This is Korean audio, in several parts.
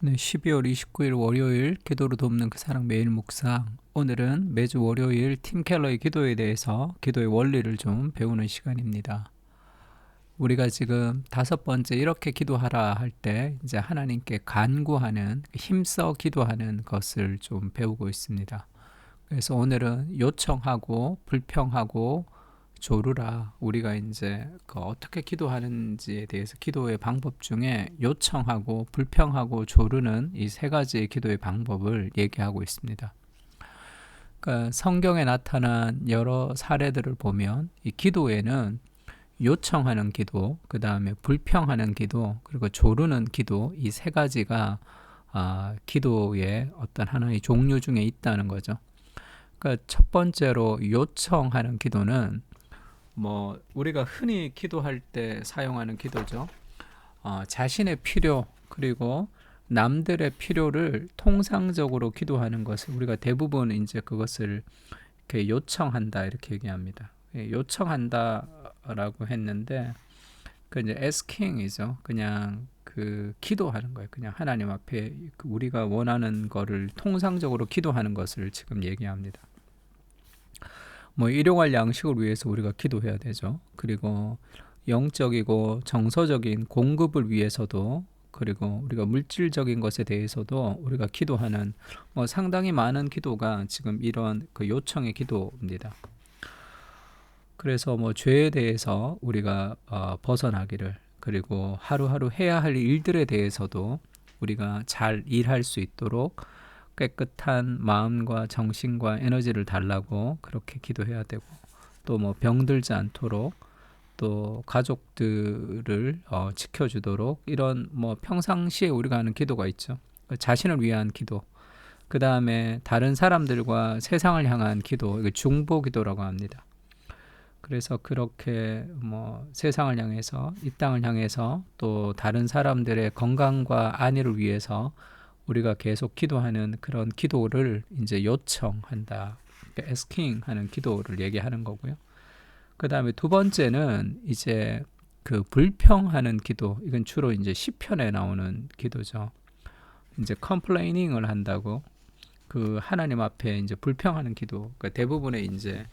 네, 12월 29일 월요일 기도로 돕는 그 사랑 매일 묵상. 오늘은 매주 월요일 팀 켈러의 기도에 대해서 기도의 원리를 좀 배우는 시간입니다. 우리가 지금 다섯 번째 이렇게 기도하라 할 때 이제 하나님께 간구하는 힘써 기도하는 것을 좀 배우고 있습니다. 그래서 오늘은 요청하고 불평하고 조르라. 우리가 이제 그 어떻게 기도하는지에 대해서 기도의 방법 중에 요청하고 불평하고 조르는 이 세 가지의 기도의 방법을 얘기하고 있습니다. 그러니까 성경에 나타난 여러 사례들을 보면 이 기도에는 요청하는 기도, 그 다음에 불평하는 기도, 그리고 조르는 기도, 이 세 가지가 기도의 어떤 하나의 종류 중에 있다는 거죠. 그러니까 첫 번째로 요청하는 기도는 우리가 흔히 기도할 때 사용하는 기도죠. 자신의 필요 그리고 남들의 필요를 통상적으로 기도하는 것을 우리가 대부분 이제 그것을 이렇게 요청한다 이렇게 얘기합니다. 요청한다라고 했는데 그 이제 asking이죠. 그냥 그 기도하는 거예요. 그냥 하나님 앞에 우리가 원하는 거를 통상적으로 기도하는 것을 지금 얘기합니다. 일용할 양식을 위해서 우리가 기도해야 되죠. 그리고 영적이고 정서적인 공급을 위해서도, 그리고 우리가 물질적인 것에 대해서도 우리가 기도하는 상당히 많은 기도가 지금 이런 그 요청의 기도입니다. 그래서 죄에 대해서 우리가 벗어나기를, 그리고 하루하루 해야 할 일들에 대해서도 우리가 잘 일할 수 있도록 깨끗한 마음과 정신과 에너지를 달라고 그렇게 기도해야 되고, 또 병들지 않도록, 또 가족들을 지켜주도록, 이런 평상시에 우리가 하는 기도가 있죠. 자신을 위한 기도, 그 다음에 다른 사람들과 세상을 향한 기도, 이거 중보 기도라고 합니다. 그래서 그렇게 세상을 향해서, 이 땅을 향해서, 또 다른 사람들의 건강과 안위를 위해서 우리가 계속 기도하는 그런 기도를 이제 요청한다. 그러니까 asking 하는 기도를 얘기하는 거고요. 그 다음에 두 번째는 이제 그 불평하는 기도. 이건 주로 이제 시편에 나오는 기도죠. 이제 complaining을 한다고, 그 하나님 앞에 이제 불평하는 기도. 그러니까 대부분의 이제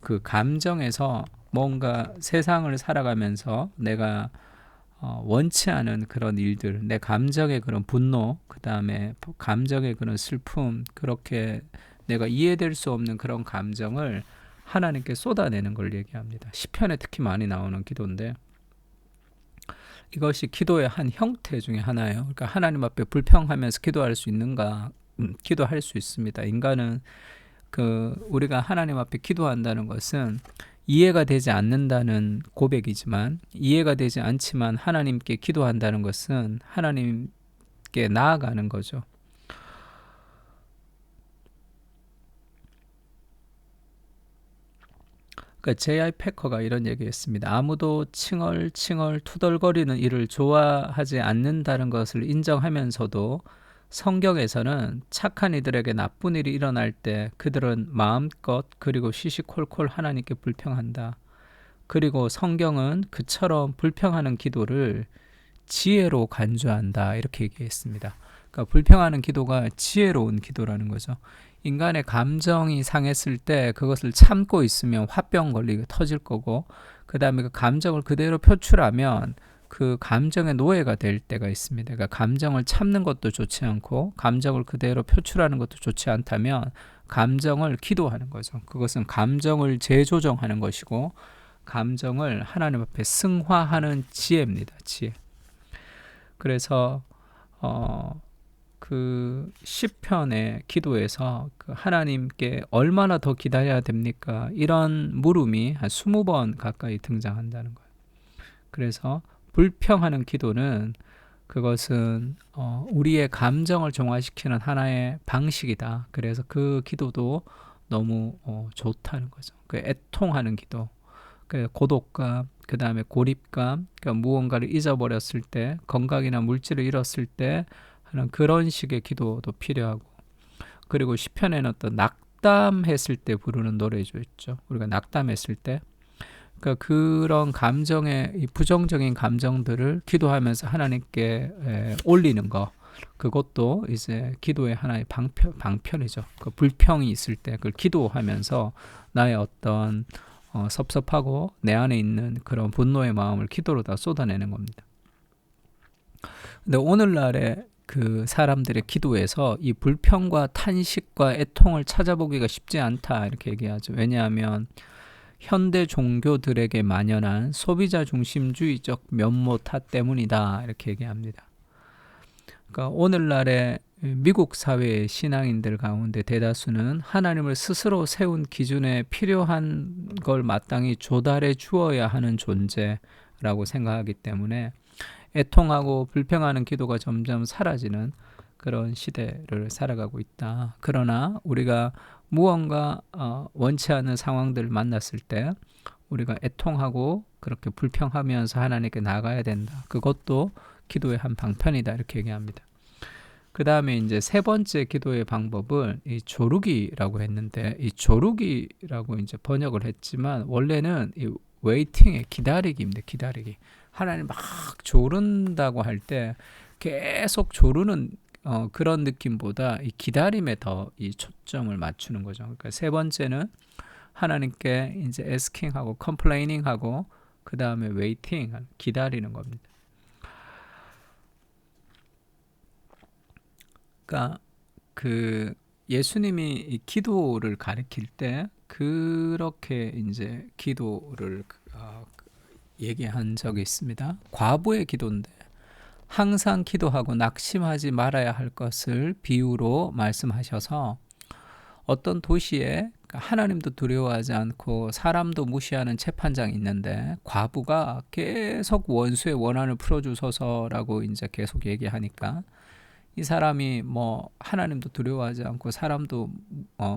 그 감정에서 뭔가 세상을 살아가면서 내가 원치 않은 그런 일들, 내 감정의 그런 분노, 그 다음에 감정의 그런 슬픔, 그렇게 내가 이해될 수 없는 그런 감정을 하나님께 쏟아내는 걸 얘기합니다. 시편에 특히 많이 나오는 기도인데, 이것이 기도의 한 형태 중에 하나예요. 그러니까 하나님 앞에 불평하면서 기도할 수 있는가? 기도할 수 있습니다. 인간은 우리가 하나님 앞에 기도한다는 것은 이해가 되지 않는다는 고백이지만, 이해가 되지 않지만 하나님께 기도한다는 것은 하나님께 나아가는 거죠. 그러니까 J.I. 패커가 이런 얘기했습니다. 아무도 칭얼칭얼 투덜거리는 일을 좋아하지 않는다는 것을 인정하면서도 성경에서는 착한 이들에게 나쁜 일이 일어날 때 그들은 마음껏 그리고 시시콜콜 하나님께 불평한다. 그리고 성경은 그처럼 불평하는 기도를 지혜로 간주한다. 이렇게 얘기했습니다. 그러니까 불평하는 기도가 지혜로운 기도라는 거죠. 인간의 감정이 상했을 때 그것을 참고 있으면 화병 걸리고 터질 거고, 그 다음에 그 감정을 그대로 표출하면 그 감정의 노예가 될 때가 있습니다. 그러니까 감정을 참는 것도 좋지 않고 감정을 그대로 표출하는 것도 좋지 않다면 감정을 기도하는 거죠. 그것은 감정을 재조정하는 것이고, 감정을 하나님 앞에 승화하는 지혜입니다. 지혜. 그래서 그 시편의 기도에서 그 하나님께 얼마나 더 기다려야 됩니까? 이런 물음이 한 20번 가까이 등장한다는 거예요. 그래서 불평하는 기도는 그것은 우리의 감정을 정화시키는 하나의 방식이다. 그래서 그 기도도 너무 좋다는 거죠. 그 애통하는 기도, 그 고독감, 그 다음에 고립감, 그러니까 무언가를 잊어버렸을 때, 건강이나 물질을 잃었을 때 하는 그런 식의 기도도 필요하고, 그리고 시편에는 어떤 낙담했을 때 부르는 노래죠 있죠. 우리가 낙담했을 때, 그러니까 그런 감정의 부정적인 감정들을 기도하면서 하나님께 올리는 거, 그것도 이제 기도의 하나의 방편이죠. 그 불평이 있을 때 그걸 기도하면서 나의 어떤 섭섭하고 내 안에 있는 그런 분노의 마음을 기도로 다 쏟아내는 겁니다. 근데 오늘날의 그 사람들의 기도에서 이 불평과 탄식과 애통을 찾아보기가 쉽지 않다 이렇게 얘기하죠. 왜냐하면 현대 종교들에게 만연한 소비자 중심주의적 면모 탓 때문이다 이렇게 얘기합니다. 그러니까 오늘날의 미국 사회의 신앙인들 가운데 대다수는 하나님을 스스로 세운 기준에 필요한 걸 마땅히 조달해 주어야 하는 존재라고 생각하기 때문에 애통하고 불평하는 기도가 점점 사라지는 그런 시대를 살아가고 있다. 그러나 우리가 무언가 원치 않는 상황들을 만났을 때 우리가 애통하고 그렇게 불평하면서 하나님께 나가야 된다. 그것도 기도의 한 방편이다 이렇게 얘기합니다. 그 다음에 이제 세 번째 기도의 방법을 이 조르기라고 했는데, 이 조르기라고 이제 번역을 했지만 원래는 이 웨이팅의 기다리기입니다. 기다리기. 하나님 막 조른다고 할 때 계속 조르는 그런 느낌보다 이 기다림에 더 이 초점을 맞추는 거죠. 그러니까 세 번째는 하나님께 이제 asking 하고 complaining 하고 그 다음에 waiting 기다리는 겁니다. 그러니까 그 예수님이 이 기도를 가르칠 때 그렇게 이제 기도를 얘기한 적이 있습니다. 과부의 기도인데 항상 기도하고 낙심하지 말아야 할 것을 비유로 말씀하셔서 어떤 도시에 하나님도 두려워하지 않고 사람도 무시하는 재판장이 있는데 과부가 계속 원수의 원한을 풀어주소서라고 이제 계속 얘기하니까 이 사람이 뭐 하나님도 두려워하지 않고 사람도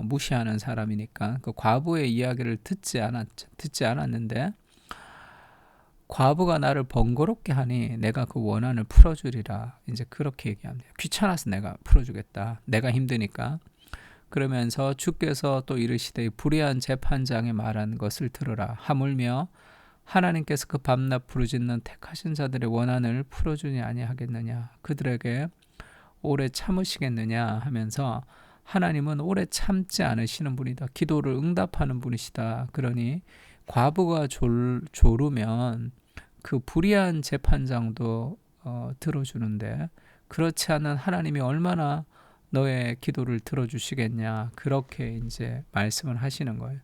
무시하는 사람이니까 그 과부의 이야기를 듣지 않았는데 과부가 나를 번거롭게 하니 내가 그 원한을 풀어주리라. 이제 그렇게 얘기합니다. 귀찮아서 내가 풀어주겠다. 내가 힘드니까. 그러면서 주께서 또 이르시되 불의한 재판장의 말한 것을 들으라. 하물며 하나님께서 그 밤낮 부르짖는 택하신 자들의 원한을 풀어주니 아니하겠느냐. 그들에게 오래 참으시겠느냐 하면서 하나님은 오래 참지 않으시는 분이다. 기도를 응답하는 분이시다. 그러니 과부가 조르면 그 불의한 재판장도 들어주는데 그렇지 않은 하나님이 얼마나 너의 기도를 들어주시겠냐. 그렇게 이제 말씀을 하시는 거예요.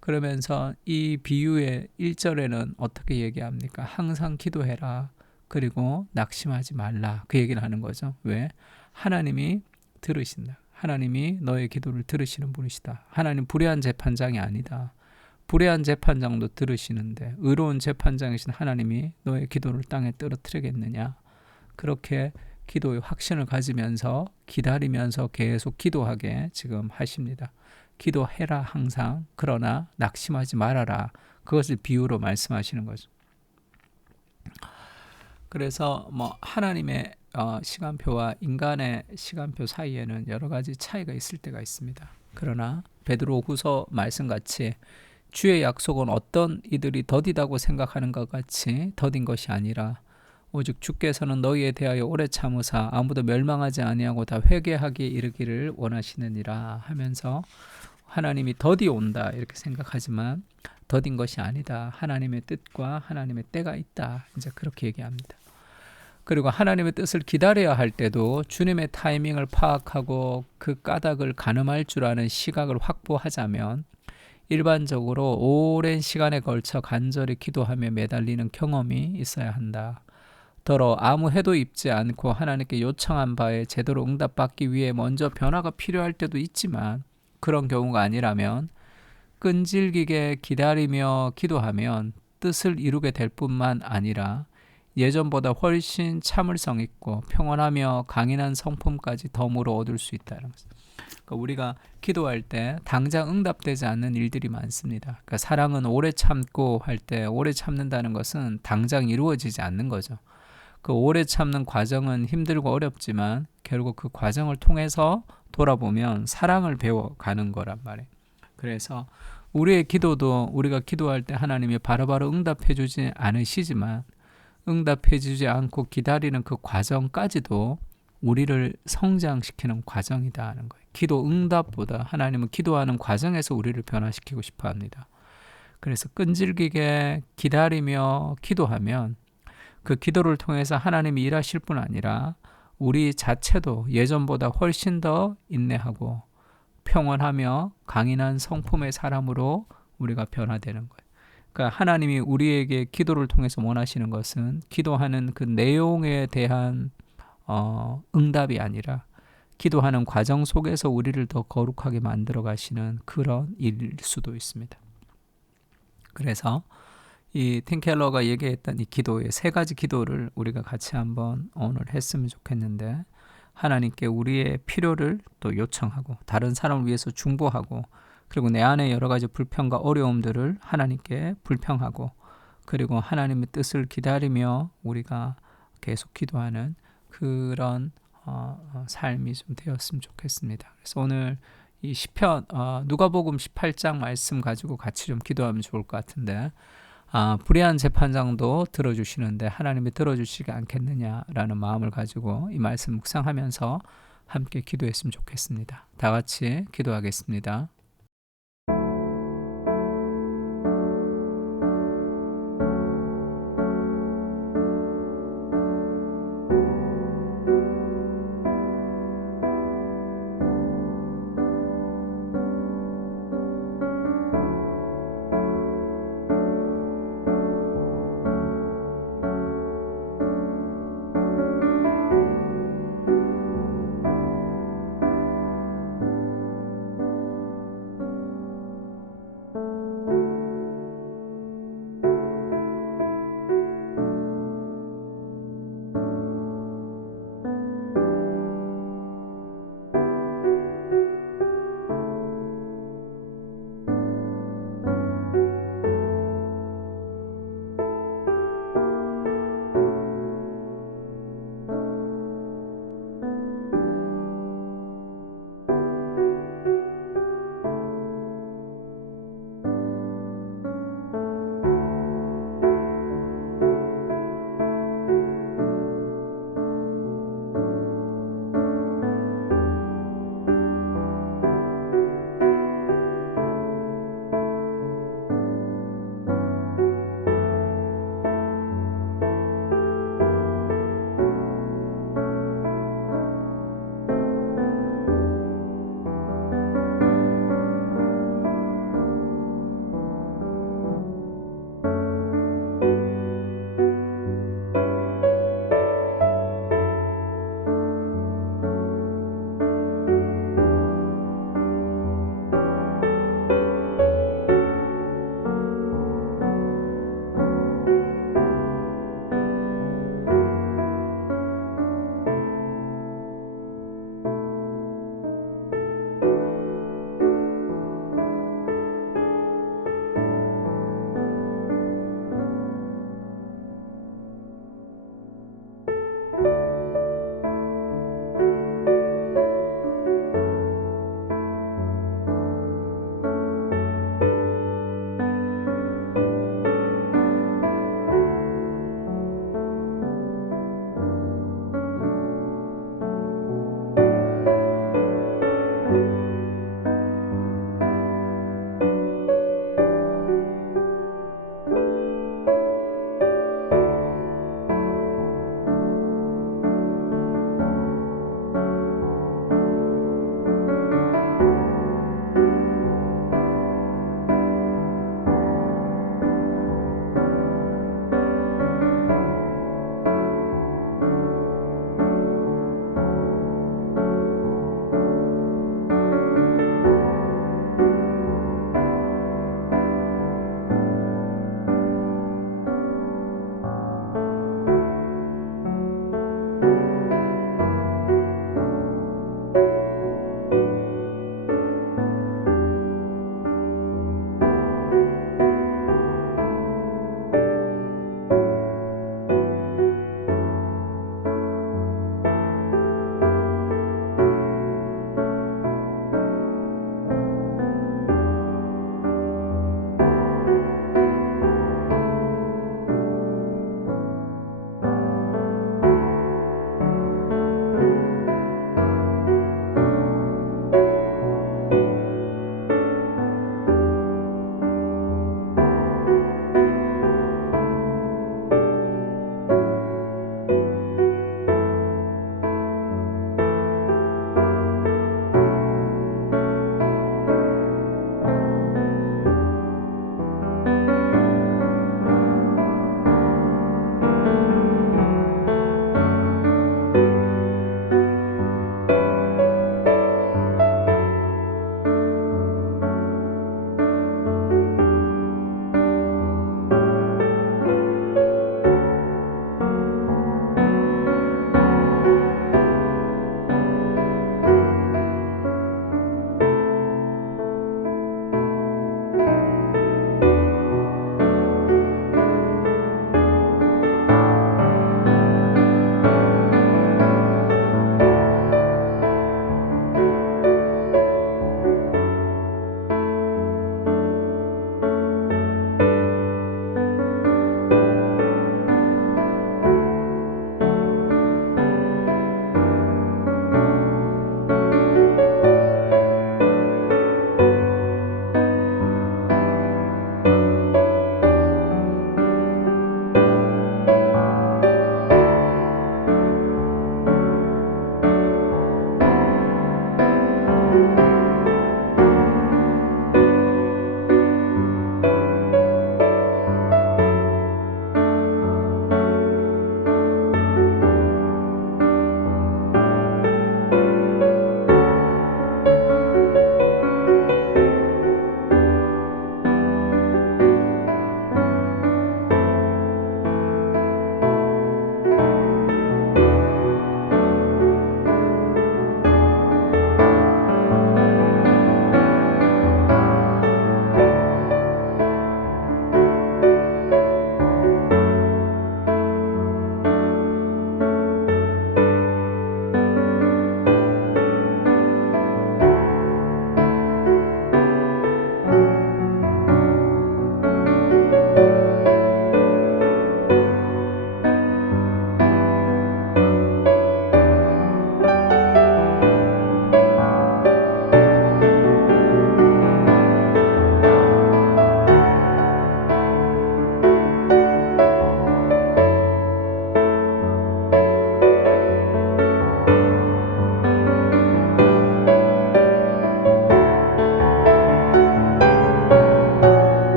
그러면서 이 비유의 1절에는 어떻게 얘기합니까? 항상 기도해라. 그리고 낙심하지 말라. 그 얘기를 하는 거죠. 왜? 하나님이 들으신다. 하나님이 너의 기도를 들으시는 분이시다. 하나님 불의한 재판장이 아니다. 불의한 재판장도 들으시는데 의로운 재판장이신 하나님이 너의 기도를 땅에 떨어뜨리겠느냐. 그렇게 기도의 확신을 가지면서 기다리면서 계속 기도하게 지금 하십니다. 기도해라 항상. 그러나 낙심하지 말아라. 그것을 비유로 말씀하시는 거죠. 그래서 뭐 하나님의 시간표와 인간의 시간표 사이에는 여러 가지 차이가 있을 때가 있습니다. 그러나 베드로후서 말씀같이 주의 약속은 어떤 이들이 더디다고 생각하는 것 같이 더딘 것이 아니라 오직 주께서는 너희에 대하여 오래 참으사 아무도 멸망하지 아니하고 다 회개하기에 이르기를 원하시느니라 하면서 하나님이 더디 온다 이렇게 생각하지만 더딘 것이 아니다. 하나님의 뜻과 하나님의 때가 있다. 이제 그렇게 얘기합니다. 그리고 하나님의 뜻을 기다려야 할 때도 주님의 타이밍을 파악하고 그 까닭을 가늠할 줄 아는 시각을 확보하자면 일반적으로 오랜 시간에 걸쳐 간절히 기도하며 매달리는 경험이 있어야 한다. 더러 아무 해도 입지 않고 하나님께 요청한 바에 제대로 응답받기 위해 먼저 변화가 필요할 때도 있지만 그런 경우가 아니라면 끈질기게 기다리며 기도하면 뜻을 이루게 될 뿐만 아니라 예전보다 훨씬 참을성 있고 평온하며 강인한 성품까지 덤으로 얻을 수 있다는 것입니다. 그러니까 우리가 기도할 때 당장 응답되지 않는 일들이 많습니다. 그러니까 사랑은 오래 참고 할 때 오래 참는다는 것은 당장 이루어지지 않는 거죠. 그 오래 참는 과정은 힘들고 어렵지만 결국 그 과정을 통해서 돌아보면 사랑을 배워가는 거란 말이에요. 그래서 우리의 기도도 우리가 기도할 때 하나님이 바로바로 응답해 주지 않으시지만 응답해 주지 않고 기다리는 그 과정까지도 우리를 성장시키는 과정이다 하는 거예요. 기도 응답보다 하나님은 기도하는 과정에서 우리를 변화시키고 싶어 합니다. 그래서 끈질기게 기다리며 기도하면 그 기도를 통해서 하나님이 일하실 뿐 아니라 우리 자체도 예전보다 훨씬 더 인내하고 평온하며 강인한 성품의 사람으로 우리가 변화되는 거예요. 그러니까 하나님이 우리에게 기도를 통해서 원하시는 것은 기도하는 그 내용에 대한 응답이 아니라 기도하는 과정 속에서 우리를 더 거룩하게 만들어 가시는 그런 일일 수도 있습니다. 그래서 이 팀 켈러가 얘기했던 이 기도의 세 가지 기도를 우리가 같이 한번 오늘 했으면 좋겠는데, 하나님께 우리의 필요를 또 요청하고 다른 사람을 위해서 중보하고, 그리고 내 안에 여러 가지 불평과 어려움들을 하나님께 불평하고, 그리고 하나님의 뜻을 기다리며 우리가 계속 기도하는 그런 삶이 좀 되었으면 좋겠습니다. 그래서 오늘 이 시편 누가복음 18장 말씀 가지고 같이 좀 기도하면 좋을 것 같은데, 불의한 재판장도 들어주시는데 하나님이 들어주시지 않겠느냐라는 마음을 가지고 이 말씀 묵상하면서 함께 기도했으면 좋겠습니다. 다 같이 기도하겠습니다.